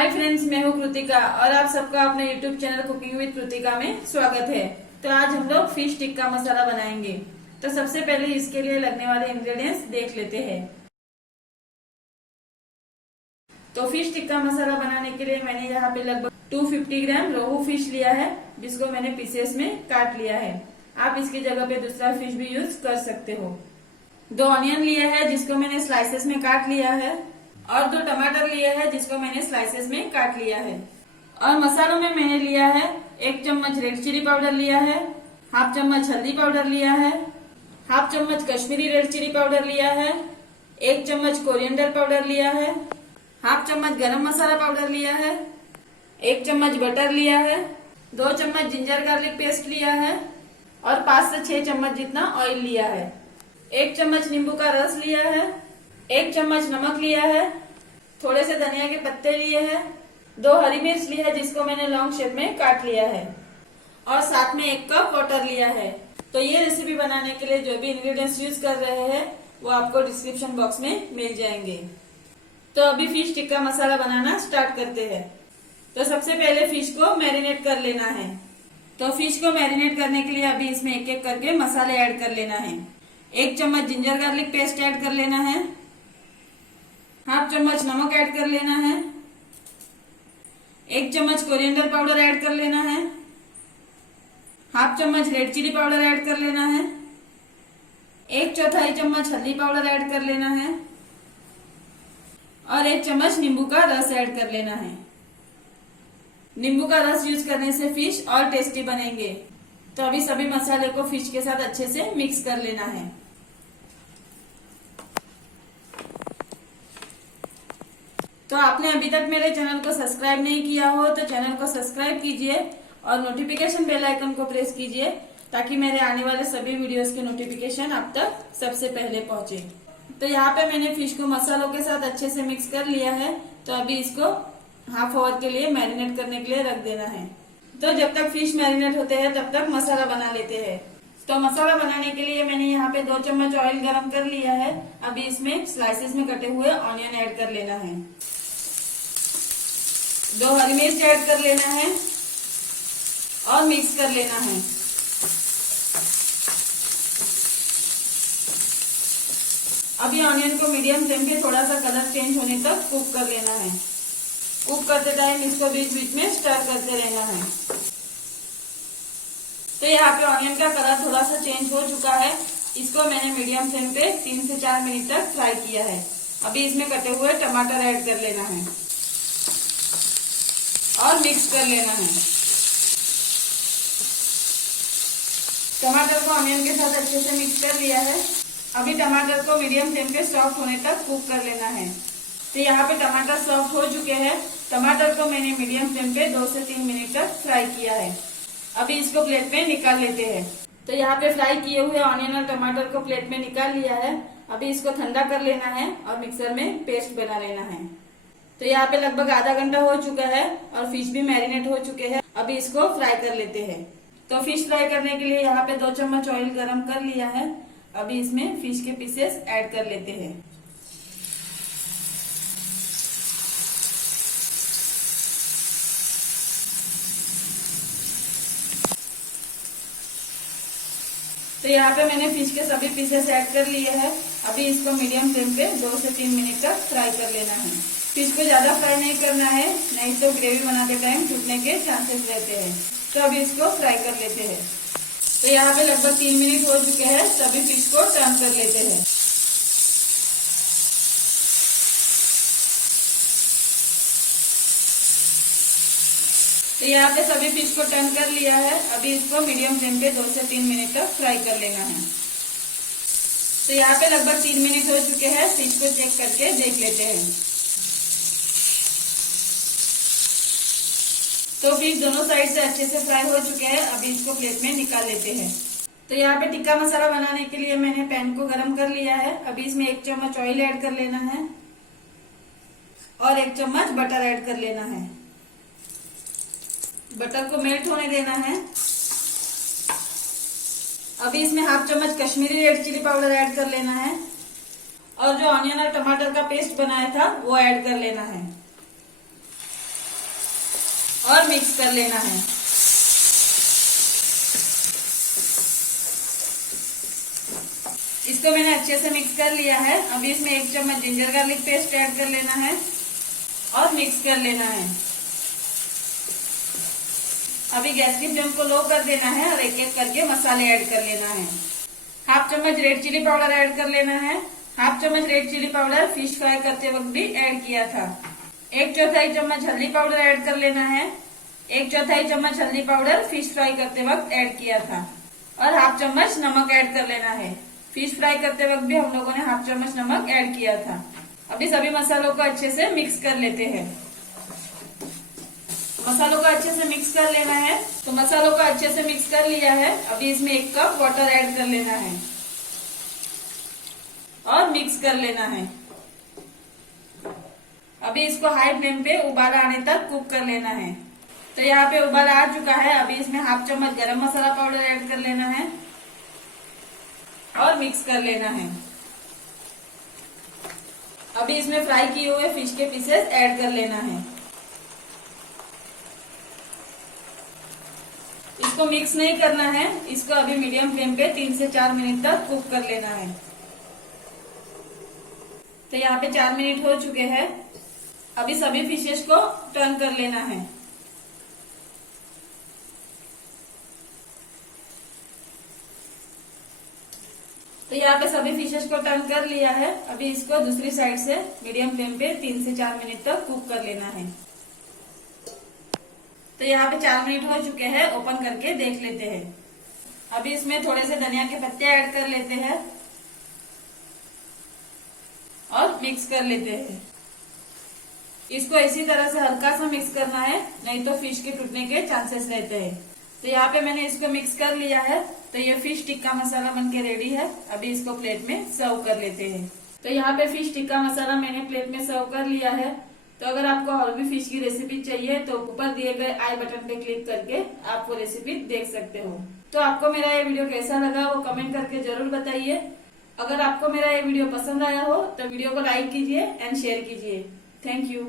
Hi friends, मैं हूँ कृतिका और आप सबका अपने YouTube channel cooking with Kritika में स्वागत है। तो आज हम लोग फिश टिक्का मसाला बनाएंगे। तो सबसे पहले इसके लिए लगने वाले इंग्रेडिएंट्स देख लेते हैं। तो फिश टिक्का मसाला बनाने के लिए मैंने यहाँ पे लगभग 250 ग्राम रोहू फिश लिया है, जिसको मैंने पीसेस में काट लिया है। आप इसकी जगह पे दूसरा फिश भी यूज कर सकते हो। 2 ऑनियन लिया है, जिसको मैंने स्लाइसेस में काट लिया है, और 2 टमाटर लिए हैं, जिसको मैंने स्लाइसेस में काट लिया है। और मसालों में मैंने लिया है 1 चम्मच रेड चिली पाउडर लिया है, हाफ चम्मच हल्दी पाउडर लिया है, हाफ चम्मच कश्मीरी रेड चिली पाउडर लिया है, 1 चम्मच कोरिएंडर पाउडर लिया है, हाफ चम्मच गरम मसाला पाउडर लिया है, 1 चम्मच बटर लिया है, 2 चम्मच जिंजर गार्लिक पेस्ट लिया है, और 5 से 6 चम्मच जितना ऑयल लिया है। 1 चम्मच नींबू का रस लिया है, 1 चम्मच नमक लिया है, थोड़े से धनिया के पत्ते लिए हैं, 2 हरी मिर्च ली है, जिसको मैंने लॉन्ग शेप में काट लिया है, और साथ में 1 कप वाटर लिया है। तो ये रेसिपी बनाने के लिए जो भी इंग्रेडिएंट्स यूज कर रहे हैं वो आपको डिस्क्रिप्शन बॉक्स में मिल जाएंगे। तो अभी फिश टिक्का मसाला बनाना स्टार्ट करते हैं। तो सबसे पहले फिश को मैरिनेट कर लेना है। तो फिश को मैरिनेट करने के लिए अभी इसमें एक एक करके मसाले ऐड कर लेना है। 1 चम्मच जिंजर गार्लिक पेस्ट ऐड कर लेना है, हाफ चम्मच नमक ऐड कर लेना है, 1 चम्मच कोरिएंडर पाउडर ऐड कर लेना है, हाफ चम्मच रेड चिली पाउडर ऐड कर लेना है, 1/4 चम्मच हल्दी पाउडर ऐड कर लेना है, और 1 चम्मच नींबू का रस ऐड कर लेना है। नींबू का रस यूज करने से फिश और टेस्टी बनेंगे। तो अभी सभी मसाले को फिश के साथ अच्छे से मिक्स कर लेना है। तो आपने अभी तक मेरे चैनल को सब्सक्राइब नहीं किया हो तो चैनल को सब्सक्राइब कीजिए और नोटिफिकेशन बेल आइकन को प्रेस कीजिए, ताकि मेरे आने वाले सभी वीडियोस के नोटिफिकेशन आप तक सबसे पहले पहुंचे। तो यहाँ पे मैंने फिश को मसालों के साथ अच्छे से मिक्स कर लिया है। तो अभी इसको हाफ आवर के लिए मैरिनेट करने के लिए रख देना है। तो जब तक फिश मैरिनेट होते हैं तब तक मसाला बना लेते हैं। तो मसाला बनाने के लिए मैंने यहाँ पे 2 चम्मच ऑयल गरम कर लिया है। अभी इसमें स्लाइसेस में कटे हुए ऑनियन ऐड कर लेना है, 2 हरी मिर्च ऐड कर लेना है और मिक्स कर लेना है। अभी ऑनियन को मीडियम फ्लेम पे थोड़ा सा कलर चेंज होने तक कुक कर लेना है। कुक करते टाइम इसको बीच बीच में स्टर करते रहना है। तो यहाँ पे ऑनियन का कलर थोड़ा सा चेंज हो चुका है। इसको मैंने मीडियम फ्लेम पे 3 से 4 मिनट तक फ्राई किया है। अभी इसमें कटे हुए टमाटर ऐड कर लेना है और मिक्स कर लेना है। टमाटर को ऑनियन के साथ अच्छे से मिक्स कर लिया है। अभी टमाटर को मीडियम फ्लेम पे सॉफ्ट होने तक कुक कर लेना है। तो यहाँ पे टमाटर सॉफ्ट हो चुके हैं। टमाटर को मैंने मीडियम फ्लेम पे 2 से 3 मिनट तक फ्राई किया है। अभी इसको प्लेट में निकाल लेते हैं। तो यहाँ पे फ्राई किए हुए ऑनियन और टमाटर को प्लेट में निकाल लिया है। अभी इसको ठंडा कर लेना है और मिक्सर में पेस्ट बना लेना है। तो यहाँ पे लगभग आधा घंटा हो चुका है और फिश भी मैरिनेट हो चुके हैं। अभी इसको फ्राई कर लेते हैं। तो फिश फ्राई करने के लिए यहाँ पे 2 चम्मच ऑयल गरम कर लिया है। अभी इसमें फिश के पीसेस ऐड कर लेते हैं। तो यहाँ पे मैंने फिश के सभी पीसेस ऐड कर लिए हैं। अभी इसको मीडियम फ्लेम पे 2 से 3 मिनट तक फ्राई कर लेना है। फिश को ज्यादा फ्राई नहीं करना है, नहीं तो ग्रेवी बनाते टाइम टूटने के चांसेस रहते हैं। तो अभी इसको फ्राई कर लेते हैं। तो यहाँ पे लगभग 3 मिनट हो चुके हैं। सभी फिश को टर्न कर लेते हैं। तो यहाँ पे सभी फिश को टर्न कर लिया है। अभी इसको मीडियम फ्लेम पे 2 से 3 मिनट तक फ्राई कर लेना है। तो यहाँ पे लगभग 3 मिनट हो चुके हैं। फिश को चेक करके देख लेते हैं। तो फिश दोनों साइड से अच्छे से फ्राई हो चुके हैं। अभी इसको प्लेट में निकाल लेते हैं। तो यहाँ पे टिक्का मसाला बनाने के लिए मैंने पैन को गरम कर लिया है। अभी इसमें 1 चम्मच ऑयल ऐड कर लेना है और 1 चम्मच बटर ऐड कर लेना है। बटर को मेल्ट होने देना है। अभी इसमें हाफ चम्मच Kashmiri red chilli powder add कर लेना है और जो ऑनियन और टमाटर का पेस्ट बनाया था वो ऐड कर लेना है। और मिक्स कर लेना है। इसको मैंने अच्छे से मिक्स कर लिया है। अभी इसमें 1 चम्मच जिंजर गार्लिक पेस्ट ऐड कर लेना है और मिक्स कर लेना है। अभी गैस की फ्लेम को लो कर देना है और एक एक करके मसाले ऐड कर लेना है। हाफ चम्मच रेड चिली पाउडर ऐड कर लेना है। हाफ चम्मच red chilli powder fish fry करते वक्त भी ऐड किया था। 1/4 चम्मच हल्दी पाउडर ऐड कर लेना है। 1/4 चम्मच हल्दी पाउडर फिश फ्राई करते वक्त ऐड किया था और हाफ चम्मच नमक ऐड कर लेना है। फिश फ्राई करते वक्त भी हम लोगों ने हाफ चम्मच नमक ऐड किया था। अभी सभी मसालों को अच्छे से मिक्स कर लेते हैं। मसालों को अच्छे से मिक्स कर लेना है। तो मसालों को अच्छे से मिक्स कर लिया है। अभी इसमें 1 कप वाटर ऐड कर लेना है और मिक्स कर लेना है। अभी इसको हाई फ्लेम पे उबाल आने तक कुक कर लेना है। तो यहाँ पे उबाल आ चुका है। अभी इसमें हाफ चम्मच गरम मसाला पाउडर ऐड कर लेना है और मिक्स कर लेना है। अभी इसमें फ्राई किए हुए फिश के पीसेस ऐड कर लेना है। इसको मिक्स नहीं करना है। इसको अभी मीडियम फ्लेम पे 3 से 4 मिनट तक कुक कर लेना है। तो यहाँ पे 4 मिनट हो चुके हैं। अभी सभी फिशेस को टर्न कर लेना है। तो यहाँ पे सभी फिशेस को टर्न कर लिया है। अभी इसको दूसरी साइड से मीडियम फ्लेम पे 3 से 4 मिनट तक कुक कर लेना है। तो यहाँ पे 4 मिनट हो चुके हैं। ओपन करके देख लेते हैं। अभी इसमें थोड़े से धनिया के पत्ते ऐड कर लेते हैं और मिक्स कर लेते हैं। इसको इसी तरह से हल्का सा मिक्स करना है, नहीं तो फिश के टूटने के चांसेस रहते हैं। तो यहाँ पे मैंने इसको मिक्स कर लिया है। तो ये फिश टिक्का मसाला बनके रेडी है। अभी इसको प्लेट में सर्व कर लेते हैं। तो यहाँ पे फिश टिक्का मसाला मैंने प्लेट में सर्व कर लिया है। तो अगर आपको और भी फिश की रेसिपी चाहिए तो ऊपर दिए गए आई बटन पे क्लिक करके आप वो रेसिपी देख सकते हो। तो आपको मेरा ये वीडियो कैसा लगा वो कमेंट करके जरूर बताइए। अगर आपको मेरा ये वीडियो पसंद आया हो तो वीडियो को लाइक कीजिए एंड शेयर कीजिए। Thank you.